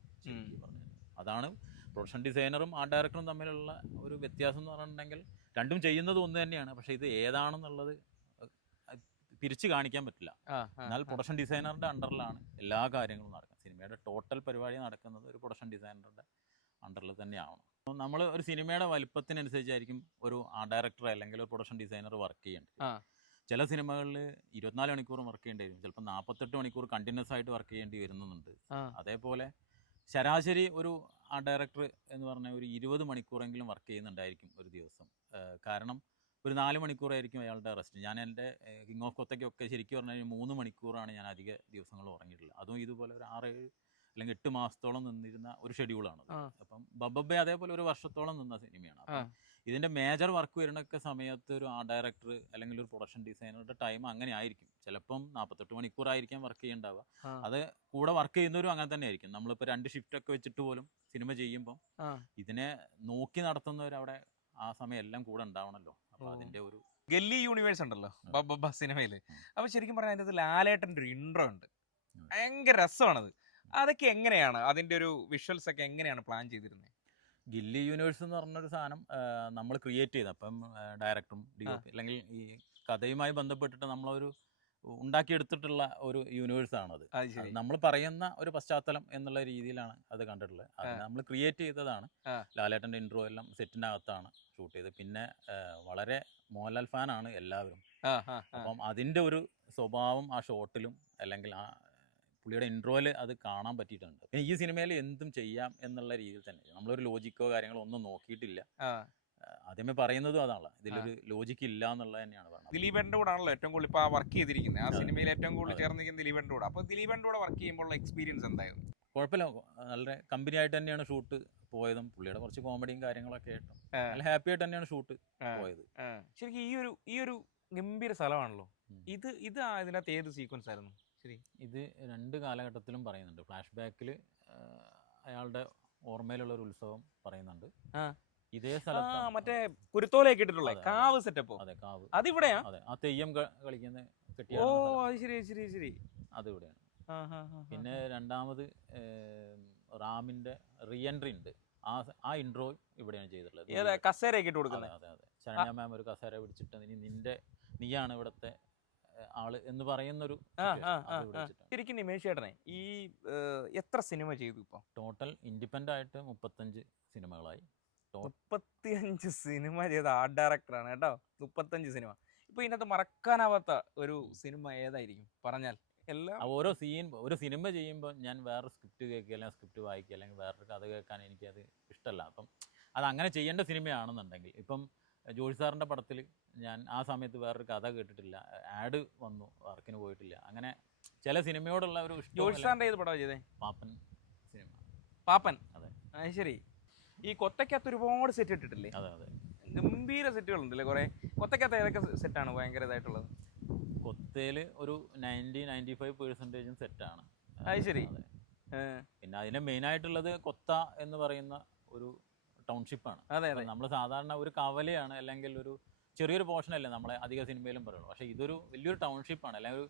അതാണ് പ്രൊഡക്ഷൻ ഡിസൈനറും ആർട്ട് ഡയറക്ടറും തമ്മിലുള്ള ഒരു വ്യത്യാസം എന്ന് പറഞ്ഞിട്ടുണ്ടെങ്കിൽ രണ്ടും ചെയ്യുന്നത് ഒന്ന് തന്നെയാണ്. പക്ഷേ ഇത് ഏതാണെന്നുള്ളത് പിരിച്ചു കാണിക്കാൻ പറ്റില്ല. എന്നാൽ പ്രൊഡക്ഷൻ ഡിസൈനറുടെ അണ്ടറിലാണ് എല്ലാ കാര്യങ്ങളും നടക്കുന്നത്. സിനിമയുടെ ടോട്ടൽ പരിപാടി നടക്കുന്നത് ഒരു പ്രൊഡക്ഷൻ ഡിസൈനറുടെ അണ്ടറിൽ തന്നെയാണ്. നമ്മൾ ഒരു സിനിമയുടെ വലിപ്പത്തിനനുസരിച്ചായിരിക്കും ഒരു ആർട്ട് ഡയറക്ടർ അല്ലെങ്കിൽ ഒരു പ്രൊഡക്ഷൻ ഡിസൈനർ വർക്ക് ചെയ്യേണ്ടത്. ചില സിനിമകളിൽ 24 മണിക്കൂറും വർക്ക് ചെയ്യേണ്ടി വരും. ചിലപ്പോൾ 48 മണിക്കൂർ കണ്ടിന്യൂസ് ആയിട്ട് വർക്ക് ചെയ്യേണ്ടി വരുന്നുണ്ട്. അതേപോലെ ശരാശരി ഒരു ആർട്ട് ഡയറക്ടർ എന്ന് പറഞ്ഞാൽ ഒരു 20 മണിക്കൂറെങ്കിലും വർക്ക് ചെയ്യുന്നുണ്ടായിരിക്കും ഒരു ദിവസം. കാരണം ഒരു 4 മണിക്കൂറായിരിക്കും അയാളുടെ റെസ്റ്റ്. ഞാൻ എൻ്റെ കിങ് ഓഫ് കൊത്തയ്ക്കൊക്കെ ശരിക്കും പറഞ്ഞാൽ 3 മണിക്കൂറാണ് ഞാൻ അധിക ദിവസങ്ങൾ ഉറങ്ങിയിട്ടുള്ളത്. അതും ഇതുപോലെ ഒരു 6-7 അല്ലെങ്കിൽ 8 മാസത്തോളം നിന്നിരുന്ന ഒരു ഷെഡ്യൂളാണ്. അപ്പം ബബ്ബെ അതേപോലെ ഒരു വർഷത്തോളം നിന്ന സിനിമയാണ്. അപ്പം ഇതിൻ്റെ മേജർ വർക്ക് വരുന്നൊക്കെ സമയത്ത് ഒരു ആർട്ട് ഡയറക്ടർ അല്ലെങ്കിൽ ഒരു പ്രൊഡക്ഷൻ ഡിസൈനറുടെ ടൈം അങ്ങനെ ആയിരിക്കും. ചിലപ്പം 48 മണിക്കൂറായിരിക്കാം വർക്ക് ചെയ്യേണ്ടാവുക. അത് കൂടെ വർക്ക് ചെയ്യുന്നവരും അങ്ങനെ തന്നെ ആയിരിക്കും. നമ്മളിപ്പോൾ 2 ഷിഫ്റ്റൊക്കെ വെച്ചിട്ട് പോലും സിനിമ ചെയ്യുമ്പോൾ ഇതിനെ നോക്കി നടത്തുന്നവരവിടെ ആ സമയം എല്ലാം കൂടെ ഉണ്ടാവണമല്ലോ. അപ്പോൾ അതിൻ്റെ ഒരു ഗല്ലി യൂണിവേഴ്സ് ഉണ്ടല്ലോ ബബ്ബ സിനിമയിൽ. അപ്പോൾ ശരിക്കും പറഞ്ഞാൽ അതിൻ്റെ ലാലേട്ടൻ്റെ ഒരു ഇൻട്രോ ഉണ്ട്, ഭയങ്കര രസമാണത്. അതൊക്കെ എങ്ങനെയാണ് അതിൻ്റെ ഒരു വിഷ്വൽസ് ഒക്കെ എങ്ങനെയാണ് പ്ലാൻ ചെയ്തിരുന്നത്? ഗില്ലി യൂണിവേഴ്സ് എന്ന് പറഞ്ഞൊരു സാധനം നമ്മൾ ക്രിയേറ്റ് ചെയ്ത്, അപ്പം ഡയറക്ടറും DOP അല്ലെങ്കിൽ ഈ കഥയുമായി ബന്ധപ്പെട്ടിട്ട് നമ്മളൊരു ഉണ്ടാക്കിയെടുത്തിട്ടുള്ള ഒരു യൂണിവേഴ്സാണത്. നമ്മൾ പറയുന്ന ഒരു പശ്ചാത്തലം എന്നുള്ള രീതിയിലാണ് അത് കണ്ടിട്ടുള്ളത്. അത് നമ്മൾ ക്രിയേറ്റ് ചെയ്തതാണ്. ലാലേട്ടൻ്റെ ഇൻട്രോ എല്ലാം സെറ്റിനകത്താണ് ഷൂട്ട് ചെയ്തത്. പിന്നെ വളരെ മോഹൻലാൽ ഫാനാണ് എല്ലാവരും. അപ്പം അതിൻ്റെ ഒരു സ്വഭാവം ആ ഷോട്ടിലും അല്ലെങ്കിൽ ആ പുള്ളിയുടെ ഇൻട്രോയിൽ അത് കാണാൻ പറ്റിയിട്ടുണ്ട്. പിന്നെ ഈ സിനിമയിൽ എന്തും ചെയ്യാം എന്നുള്ള രീതിയിൽ തന്നെ നമ്മളൊരു ലോജിക്കോ കാര്യങ്ങളോ ഒന്നും നോക്കിയിട്ടില്ല. ആദ്യമേ പറയുന്നതും അതാണല്ലോ, ഇതിലൊരു ലോജിക്ക് ഇല്ല എന്നുള്ളത് തന്നെയാണ് പറഞ്ഞത്. ദിലീപേട്ടൻ്റെ കൂടെ ആണല്ലോ ഏറ്റവും കൂടുതൽ ഇപ്പോൾ വർക്ക് ചെയ്തിരിക്കുന്നത്. ആ സിനിമയിൽ ഏറ്റവും കൂടുതൽ ചേർന്നിരിക്കുന്നത് ദിലീപേട്ടൻ്റെ കൂടെ. അപ്പോൾ ദിലീപേട്ടൻ്റെ കൂടെ വർക്ക് ചെയ്യുമ്പോൾ എക്സ്പീരിയൻസ് എന്തായിരുന്നു? കുഴപ്പമില്ല, നല്ല കമ്പനി ആയിട്ട് തന്നെയാണ് ഷൂട്ട് പോയതും. പുള്ളിയുടെ കുറച്ച് കോമഡിയും കാര്യങ്ങളൊക്കെ ആയിട്ടും നല്ല ഹാപ്പി ആയിട്ട് തന്നെയാണ് ഷൂട്ട് പോയത്. ശരിക്കും ഈ ഒരു ഗംഭീര സ്ഥലമാണല്ലോ ഇത്. ഇതിനകത്ത് ഏത് സീക്വൻസ് ആയിരുന്നു? ശരി, ഇത് 2 കാലഘട്ടത്തിലും പറയുന്നുണ്ട്. ഫ്ലാഷ് ബാക്കിൽ അയാളുടെ ഓർമ്മയിലുള്ള ഒരു ഉത്സവം പറയുന്നുണ്ട്. ഇതേ സ്ഥലത്ത് മറ്റേ കുരുത്തോലയൊക്കെ ഇട്ടിട്ടുള്ള അതെ, കാവ് സെറ്റപ്പോ? അതെ, കാവ്. അതിവിടെയാ? അതെ, ആ തെയ്യം കളിക്കുന്ന ഓ, കെട്ടിയാടുന്ന അത് ശരി ശരി ശരി. അതിവിടെയാണ്. പിന്നെ രണ്ടാമത് റാമിന്റെ റീ എൻട്രി ഉണ്ട്. ആ ഇൻട്രോ ഇവിടെയാണ് ചെയ്തിട്ടുള്ളത്. ഏതാ കസേരയൊക്കെ ഇട്ട് കൊടുക്കുന്നത്? അതെ അതെ. ശരണ്യ മാം ഒരു കസേര പിടിച്ചിട്ട് നീയാണ് ഇവിടുത്തെ ആള് എന്ന് പറയുന്നൊരു ശരിക്കും നിമേഷ് ചേട്ടനെ ഈ എത്ര സിനിമ ചെയ്തു ഇപ്പൊ ടോട്ടൽ ഇൻഡിപെൻഡന്റ് ആയിട്ട് 35 സിനിമകളായി. 35 സിനിമ ചെയ്ത ആർട്ട് ഡയറക്ടറാണ് കേട്ടോ. 35 സിനിമ. ഇപ്പൊ ഇതിനകത്ത് മറക്കാനാവാത്ത ഒരു സിനിമ ഏതായിരിക്കും പറഞ്ഞാൽ? എല്ലാം ഒരു സിനിമ ചെയ്യുമ്പോൾ ഞാൻ വേറെ സ്ക്രിപ്റ്റ് കേൾക്കുക, അല്ലെങ്കിൽ സ്ക്രിപ്റ്റ് വായിക്കുക, അല്ലെങ്കിൽ വേറൊരു കഥ കേൾക്കാൻ എനിക്കത് ഇഷ്ടമല്ല. അപ്പം അത് അങ്ങനെ ചെയ്യേണ്ട സിനിമയാണെന്നുണ്ടെങ്കിൽ, ഇപ്പം ജോഷി സാറിൻ്റെ പടത്തിൽ ഞാൻ ആ സമയത്ത് വേറൊരു കഥ കേട്ടിട്ടില്ല, ആഡ് വന്നു, വർക്കിന് പോയിട്ടില്ല. അങ്ങനെ ചില സിനിമയോടുള്ള ഒരു ഇഷ്ടം. ജോഷി സാറിൻ്റെ ഏത് പടമാണ് ചെയ്തേ? പാപ്പൻ സിനിമ. പാപ്പൻ? അതെ. അത് ശരി. ഈ കൊത്തക്കകത്ത് ഒരുപാട് സെറ്റ് ഇട്ടിട്ടില്ലേ? അതെ അതെ. ഗംഭീര സെറ്റുകളുണ്ടല്ലേ കുറെ. കൊത്തക്കകത്ത് ഏതൊക്കെ സെറ്റാണ് ഭയങ്കര ഇതായിട്ടുള്ളത്? കൊത്തയില് ഒരു 90-95% സെറ്റാണ്. അത് ശരി. പിന്നെ അതിന് മെയിൻ ആയിട്ടുള്ളത് കൊത്ത എന്ന് പറയുന്ന ഒരു ടൗൺഷിപ്പാണ്. നമ്മൾ സാധാരണ ഒരു കവലയാണ്, അല്ലെങ്കിൽ ഒരു ചെറിയൊരു പോർഷൻ അല്ലേ നമ്മളെ അധിക സിനിമയിലും പറയുള്ളൂ. പക്ഷേ ഇതൊരു വലിയൊരു ടൗൺഷിപ്പാണ്, അല്ലെങ്കിൽ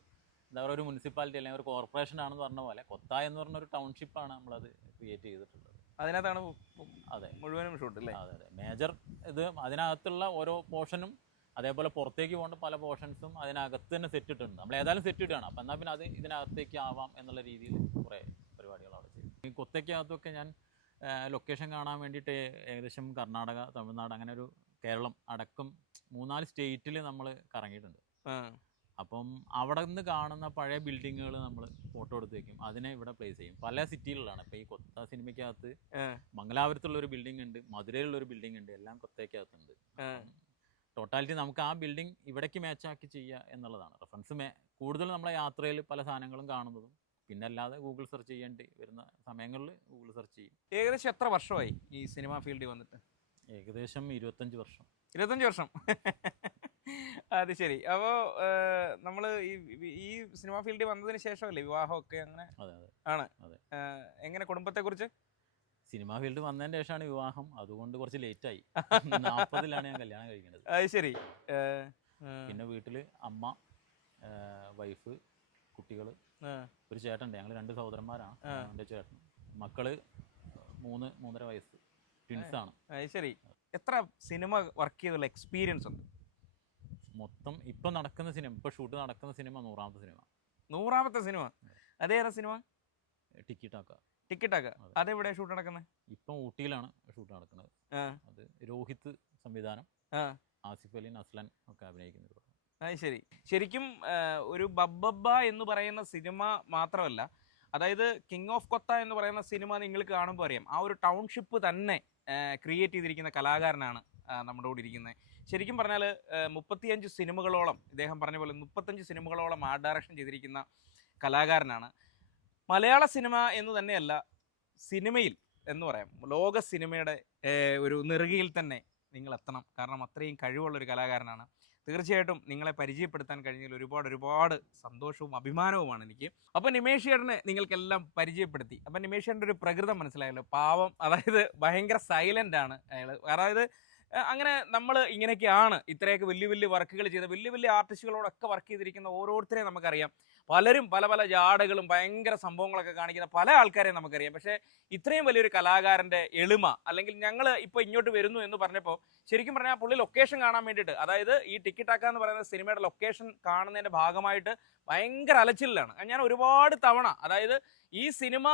എന്താ പറയുക, ഒരു മുനിസിപ്പാലിറ്റി അല്ലെങ്കിൽ ഒരു കോർപ്പറേഷൻ ആണെന്ന് പറഞ്ഞ പോലെ കൊത്ത എന്ന് പറഞ്ഞ ഒരു ടൗൺഷിപ്പാണ് നമ്മളത് ക്രിയേറ്റ് ചെയ്തിട്ടുള്ളത്. അതിനകത്താണ് അതെ മുഴുവനും ഷൂട്ട് അല്ലേ? അതെ അതെ. മേജർ ഇത് അതിനകത്തുള്ള ഓരോ പോർഷനും, അതേപോലെ പുറത്തേക്ക് പോകേണ്ട പല പോർഷൻസും അതിനകത്ത് തന്നെ സെറ്റ് ഇട്ടിട്ടുണ്ട്. നമ്മൾ ഏതായാലും സെറ്റ് ഇടുകയാണ്, അപ്പം എന്നാൽ പിന്നെ അത് ഇതിനകത്തേക്ക് ആവാം എന്നുള്ള രീതിയിൽ കുറേ പരിപാടികൾ അവിടെ ചെയ്യും. ഈ കൊത്തയ്ക്കകത്തൊക്കെ ഞാൻ ലൊക്കേഷൻ കാണാൻ വേണ്ടിയിട്ട് ഏകദേശം കർണാടക, തമിഴ്നാട്, അങ്ങനെ ഒരു കേരളം അടക്കം 3-4 സ്റ്റേറ്റിൽ നമ്മൾ കറങ്ങിയിട്ടുണ്ട്. അപ്പം അവിടെ നിന്ന് കാണുന്ന പഴയ ബിൽഡിങ്ങുകൾ നമ്മൾ ഫോട്ടോ എടുത്ത് വെക്കും, അതിനെ ഇവിടെ പ്ലേസ് ചെയ്യും. പല സിറ്റിയിലുള്ളതാണ്. ഇപ്പം ഈ കൊത്ത സിനിമയ്ക്കകത്ത് മംഗലാപുരത്തുള്ള ഒരു ബിൽഡിംഗ് ഉണ്ട്, മധുരയിലുള്ള ഒരു ബിൽഡിംഗ് ഉണ്ട്, എല്ലാം കൊത്തയ്ക്കകത്തുണ്ട്. ടോട്ടാലിറ്റി നമുക്ക് ആ ബിൽഡിംഗ് ഇവിടേക്ക് മാച്ചാക്കി ചെയ്യുക എന്നുള്ളതാണ് റെഫറൻസ്. കൂടുതൽ നമ്മളെ യാത്രയിൽ പല സാധനങ്ങളും കാണുന്നതും, പിന്നെ അല്ലാതെ ഗൂഗിൾ സെർച്ച് ചെയ്യേണ്ടി വരുന്ന സമയങ്ങളിൽ ഗൂഗിൾ സെർച്ച് ചെയ്യും. ഏകദേശം എത്ര വർഷമായി ഈ സിനിമ ഫീൽഡിൽ വന്നിട്ട്? ഏകദേശം 25 വർഷം. 25 വർഷം. അത് ശരി. അപ്പോൾ നമ്മൾ ഈ സിനിമ ഫീൽഡിൽ വന്നതിന് ശേഷമല്ലേ വിവാഹമൊക്കെ? അങ്ങനെ ആണ്. എങ്ങനെ കുടുംബത്തെക്കുറിച്ച്? സിനിമ ഫീൽഡ് വന്നതിന് ശേഷമാണ് വിവാഹം, അതുകൊണ്ട് കുറച്ച് ലേറ്റായി. 40-ലാണ് ഞാൻ കല്യാണം കഴിക്കുന്നത്. അത് ശരി. പിന്നെ വീട്ടിൽ അമ്മ, വൈഫ്, കുട്ടികൾ, ഒരു ചേട്ടനുണ്ട്. ഞങ്ങൾ 2 സഹോദരന്മാരാണ്. എൻ്റെ ചേട്ടൻ, മക്കള് 3-3.5 വയസ്സ്, ട്വിൻസാണ്. അത് ശരി. എത്ര സിനിമ വർക്ക് ചെയ്തുള്ള എക്സ്പീരിയൻസ് ഉണ്ട് മൊത്തം? ഇപ്പം നടക്കുന്ന സിനിമ, ഇപ്പം ഷൂട്ട് നടക്കുന്ന സിനിമ 100ാമത്തെ സിനിമ. 100ാമത്തെ സിനിമ? അതേതാ സിനിമ? ടിക്കിടാക്ക. ടിക്കിടാക്ക. അതെവിടെ ഷൂട്ട് നടക്കുന്നത്? ഇപ്പം ഊട്ടിയിലാണ് ഷൂട്ട് നടക്കുന്നത്. അത് രോഹിത് സംവിധാനം, ആസിഫ് അലി, നസ്ലൻ ഒക്കെ അഭിനയിക്കുന്ന ഒരു പടം. അത് ശരി. ശരിക്കും ഒരു ബബ്ബബ്ബ എന്ന് പറയുന്ന സിനിമ മാത്രമല്ല, അതായത് കിങ് ഓഫ് കൊത്ത എന്ന് പറയുന്ന സിനിമ നിങ്ങൾക്ക് കാണുമ്പോൾ അറിയാം, ആ ഒരു ടൗൺഷിപ്പ് തന്നെ ക്രിയേറ്റ് ചെയ്തിരിക്കുന്ന കലാകാരനാണ് നമ്മുടെ കൂടെ ഇരിക്കുന്നത്. ശരിക്കും പറഞ്ഞാൽ 35 സിനിമകളോളം, ഇദ്ദേഹം പറഞ്ഞ പോലെ 35 സിനിമകളോളം ആർട്ട് ഡയറക്ഷൻ ചെയ്തിരിക്കുന്ന കലാകാരനാണ്. മലയാള സിനിമ എന്ന് തന്നെയല്ല, സിനിമയിൽ എന്ന് പറയാം, ലോക സിനിമയുടെ ഒരു നെറുകയിൽ തന്നെ നിങ്ങൾ എത്തണം. കാരണം അത്രയും കഴിവുള്ളൊരു കലാകാരനാണ്. തീർച്ചയായിട്ടും നിങ്ങളെ പരിചയപ്പെടുത്താൻ കഴിഞ്ഞതിൽ ഒരുപാട് സന്തോഷവും അഭിമാനവുമാണ് എനിക്ക്. അപ്പോൾ നിമേഷ് ചേട്ടനെ നിങ്ങൾക്കെല്ലാം പരിചയപ്പെടുത്തി. അപ്പം നിമേഷ് ചേട്ടൻ്റെ ഒരു പ്രകൃതം മനസ്സിലായല്ലോ. പാവം, അതായത് ഭയങ്കര സൈലൻ്റ് ആണ് അയാൾ. അതായത് അങ്ങനെ നമ്മൾ ഇങ്ങനെയൊക്കെയാണ് ഇത്രയൊക്കെ വലിയ വർക്കുകൾ ചെയ്ത് വലിയ ആർട്ടിസ്റ്റുകളോടൊക്കെ വർക്ക് ചെയ്തിരിക്കുന്ന ഓരോരുത്തരെയും നമുക്കറിയാം. പലരും പല ജാടകളും ഭയങ്കര സംഭവങ്ങളൊക്കെ കാണിക്കുന്ന പല ആൾക്കാരെയും നമുക്കറിയാം. പക്ഷേ ഇത്രയും വലിയൊരു കലാകാരൻ്റെ എളിമ, അല്ലെങ്കിൽ ഞങ്ങൾ ഇപ്പോൾ ഇങ്ങോട്ട് വരുന്നു എന്ന് പറഞ്ഞപ്പോൾ ശരിക്കും പറഞ്ഞാൽ പുള്ളി ലൊക്കേഷൻ കാണാൻ വേണ്ടിയിട്ട്, അതായത് ഈ ടിക്കിടാക്ക എന്ന് പറയുന്ന സിനിമയുടെ ലൊക്കേഷൻ കാണുന്നതിൻ്റെ ഭാഗമായിട്ട് ഭയങ്കര അലച്ചിലാണ്. ഞാൻ ഒരുപാട് തവണ, അതായത് ഈ സിനിമ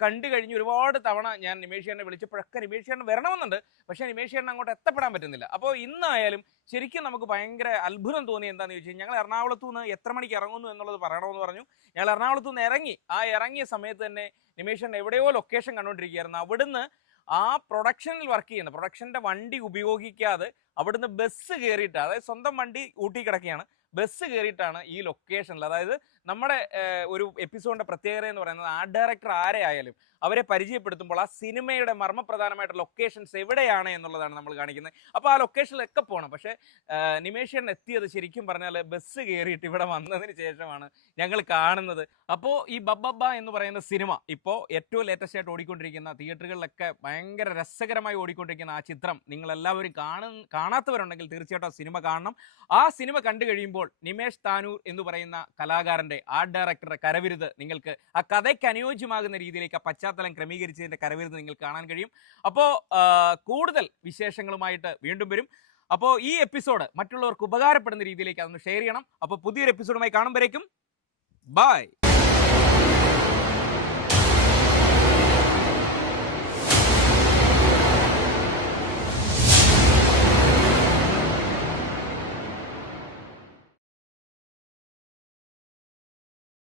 കണ്ടു കഴിഞ്ഞ് ഒരുപാട് തവണ ഞാൻ നിമേഷ് ചേട്ടനെ വിളിച്ചപ്പോഴൊക്കെ നിമേഷ് ചേട്ടൻ വരണമെന്നുണ്ട്, പക്ഷേ നിമേഷ് ചേട്ടൻ അങ്ങോട്ട് എത്തപ്പെടാൻ പറ്റുന്നില്ല. അപ്പോൾ ഇന്നായാലും ശരിക്കും നമുക്ക് ഭയങ്കര അത്ഭുതം തോന്നി. എന്താണെന്ന് ചോദിച്ചു കഴിഞ്ഞാൽ, ഞങ്ങൾ എറണാകുളത്തു നിന്ന് എത്ര മണിക്ക് ഇറങ്ങുന്നു എന്നുള്ളത് പറയണമെന്ന് പറഞ്ഞു. ഞങ്ങൾ എറണാകുളത്തു നിന്ന് ഇറങ്ങി. ആ ഇറങ്ങിയ സമയത്ത് തന്നെ നിമേഷ് ചേട്ടൻ എവിടെയോ ലൊക്കേഷൻ കണ്ടുകൊണ്ടിരിക്കുകയായിരുന്നു. അവിടുന്ന് ആ പ്രൊഡക്ഷനിൽ വർക്ക് ചെയ്യുന്ന പ്രൊഡക്ഷൻ്റെ വണ്ടി ഉപയോഗിക്കാതെ അവിടുന്ന് ബസ് കയറിയിട്ട്, അതായത് സ്വന്തം വണ്ടി ഊട്ടി കിടക്കുകയാണ്, ബസ് കയറിയിട്ടാണ് ഈ ലൊക്കേഷനിൽ, അതായത് നമ്മുടെ ഒരു എപ്പിസോഡിന്റെ പ്രത്യേകത എന്ന് പറയുന്നത് ആർട്ട് ഡയറക്ടർ ആരെയായാലും അവരെ പരിചയപ്പെടുത്തുമ്പോൾ ആ സിനിമയുടെ മർമ്മപ്രധാനമായിട്ട് ലൊക്കേഷൻസ് എവിടെയാണ് എന്നുള്ളതാണ് നമ്മൾ കാണിക്കുന്നത്. അപ്പോൾ ആ ലൊക്കേഷനിലൊക്കെ പോകണം. പക്ഷേ നിമേഷൻ എത്തിയത് ശരിക്കും പറഞ്ഞാൽ ബസ് കയറിയിട്ട് ഇവിടെ വന്നതിന് ശേഷമാണ് ഞങ്ങൾ കാണുന്നത്. അപ്പോൾ ഈ ബബ്ബബ്ബ എന്ന് പറയുന്ന സിനിമ ഇപ്പോൾ ഏറ്റവും ലേറ്റസ്റ്റ് ആയിട്ട് ഓടിക്കൊണ്ടിരിക്കുന്ന തിയേറ്ററുകളിലൊക്കെ ഭയങ്കര രസകരമായി ഓടിക്കൊണ്ടിരിക്കുന്ന ആ ചിത്രം നിങ്ങളെല്ലാവരും കാണാത്തവരുണ്ടെങ്കിൽ തീർച്ചയായിട്ടും ആ സിനിമ കാണണം. ആ സിനിമ കണ്ടു കഴിയുമ്പോൾ നിമേഷ് താനൂർ എന്ന് പറയുന്ന കലാകാരൻ്റെ ആർട്ട് ഡയറക്ടറുടെ കരവിരുത് നിങ്ങൾക്ക് ആ കഥയ്ക്ക് അനുയോജ്യമാകുന്ന രീതിയിലേക്ക് ആ പശ്ചാത്തലം ക്രമീകരിച്ചതിൻ്റെ കരവിരുത് നിങ്ങൾക്ക് കാണാൻ കഴിയും. അപ്പോൾ കൂടുതൽ വിശേഷങ്ങളുമായിട്ട് വീണ്ടും വരും. അപ്പോൾ ഈ എപ്പിസോഡ് മറ്റുള്ളവർക്ക് ഉപകാരപ്പെടുന്ന രീതിയിലേക്ക് അതൊന്ന് ഷെയർ ചെയ്യണം. അപ്പോൾ പുതിയൊരു എപ്പിസോഡുമായി കാണുമ്പോഴേക്കും ബൈ.